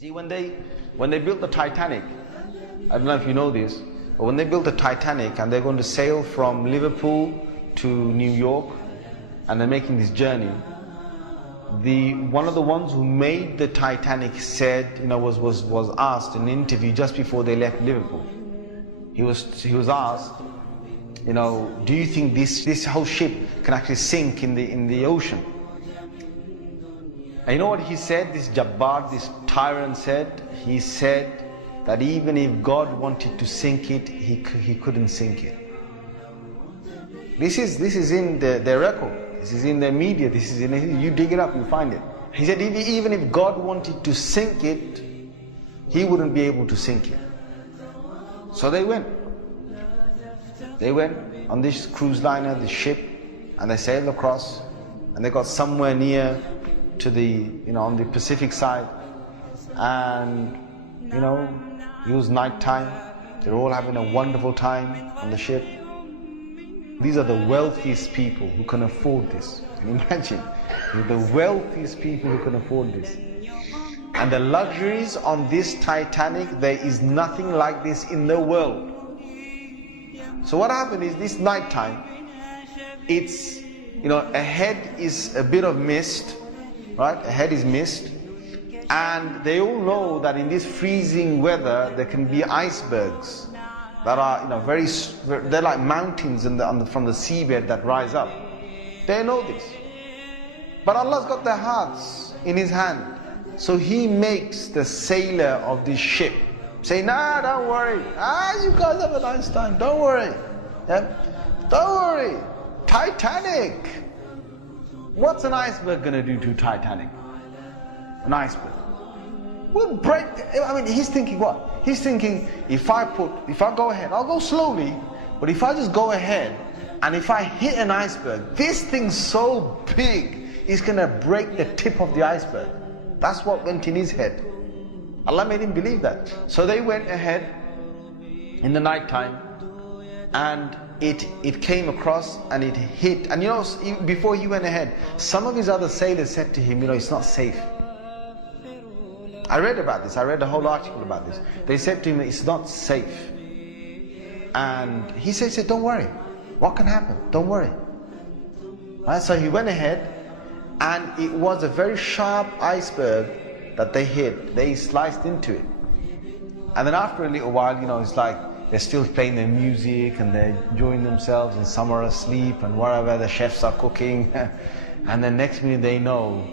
See, when they built the Titanic, I don't know if you know this, but when they built the Titanic and they're going to sail from Liverpool to New York and they're making this journey, one of the ones who made the Titanic said, was asked in an interview just before they left Liverpool. He was asked, do you think this whole ship can actually sink in the ocean? And you know what he said? This Jabbar, this tyrant said. He said that even if God wanted to sink it, he couldn't sink it. This is in their record. This is in their media. This is you dig it up, you find it. He said even if God wanted to sink it, he wouldn't be able to sink it. So they went. They went on this cruise liner, this ship, and they sailed across, and they got somewhere near to on the Pacific side, and it was night time. They were all having a wonderful time on the ship. These are the wealthiest people who can afford this. Can you imagine? The wealthiest people who can afford this. And the luxuries on this Titanic, there is nothing like this in the world. So what happened is this night time, it's, ahead is a bit of mist, right? Ahead is mist. And they all know that in this freezing weather, there can be icebergs that are, they're like mountains from the seabed that rise up. They know this. But Allah's got their hearts in His hand. So He makes the sailor of this ship say, nah, don't worry. You guys have a nice time. Don't worry. Yeah? Don't worry. Titanic. What's an iceberg going to do to Titanic? An iceberg will break. He's thinking what? He's thinking, if I go ahead, I'll go slowly, but if I just go ahead and if I hit an iceberg, this thing's so big, it's going to break the tip of the iceberg. That's what went in his head. Allah made him believe that. So they went ahead in the night time, and it came across and it hit. And before he went ahead, some of his other sailors said to him, it's not safe. I read about this. I read a whole article about this. They said to him, it's not safe. And he said, don't worry. What can happen? Don't worry. Right? So he went ahead, and it was a very sharp iceberg that they hit. They sliced into it. And then after a little while, it's like they're still playing their music and they're enjoying themselves, and some are asleep and wherever the chefs are cooking. And then next minute they know,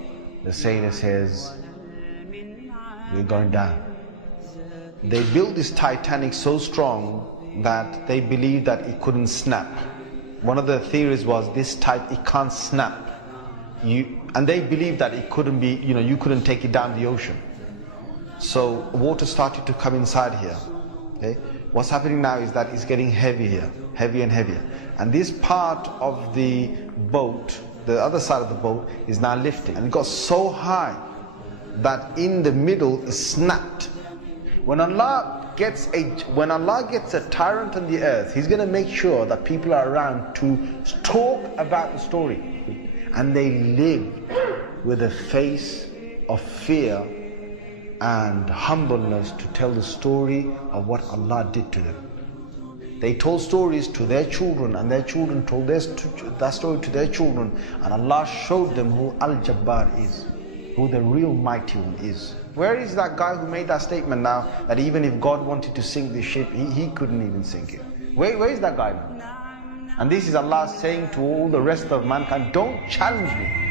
the sailor says, we're going down. They built this Titanic so strong that they believed that it couldn't snap. One of the theories was it can't snap. And they believed that it couldn't be, you couldn't take it down the ocean. So water started to come inside here. Okay? What's happening now is that it's getting heavier, heavier and heavier. And this part of the boat, the other side of the boat, is now lifting. And it got so high that in the middle it snapped. When Allah gets a tyrant on the earth, He's going to make sure that people are around to talk about the story. And they lived with a face of fear and humbleness to tell the story of what Allah did to them. They told stories to their children, and their children told that story to their children, and Allah showed them who Al-Jabbar is, who the real mighty one is. Where is that guy who made that statement now, that even if God wanted to sink this ship, he couldn't even sink it? Where is that guy now? And this is Allah saying to all the rest of mankind, don't challenge me.